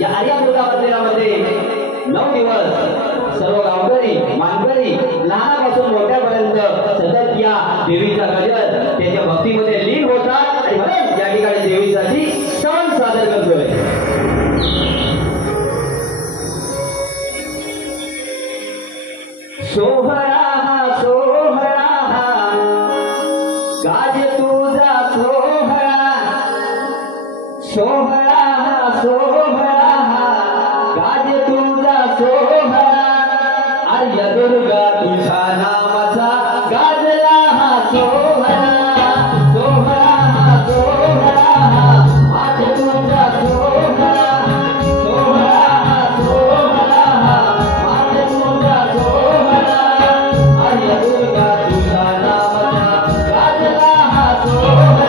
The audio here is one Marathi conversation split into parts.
या आर्यामृता मंदिरामध्ये 9 दिवस सर्व गावकरी मानकरी लहानापासून मोठ्यापर्यंत सतत या देवीचा गजर त्याच्या भक्तीमध्ये लीन होतात आणि म्हणून या ठिकाणी देवीसाठी स्तवन सादर करतोय। सोहळा सोहळा गाज तुझा सोहळा सोहळा सोहळा गाज तुझा सोहळा आर्य दुर्गा तुझ्या नामाचा गाजला हा सोहळा सोहळा सोहळा गाज तुझा सोहळा सोहळा सोहळा गाज तुझा सोहळा आर्य दुर्गा तुझ्या नामाचा गाजला हा सोहळा।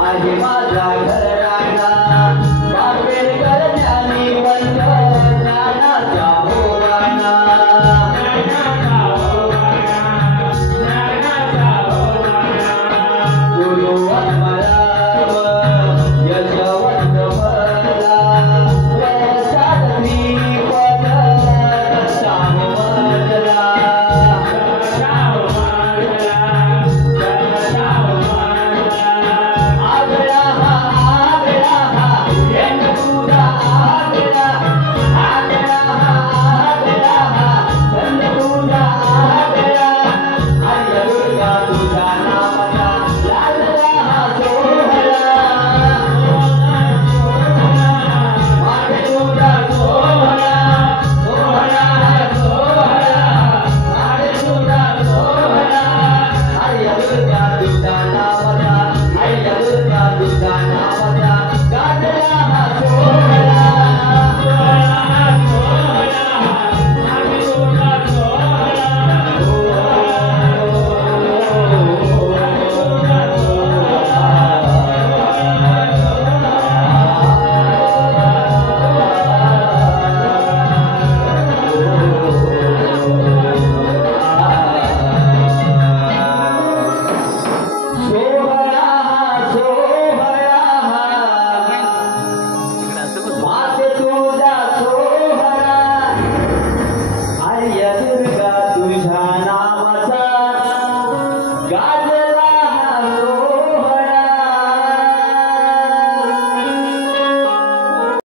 माझ्या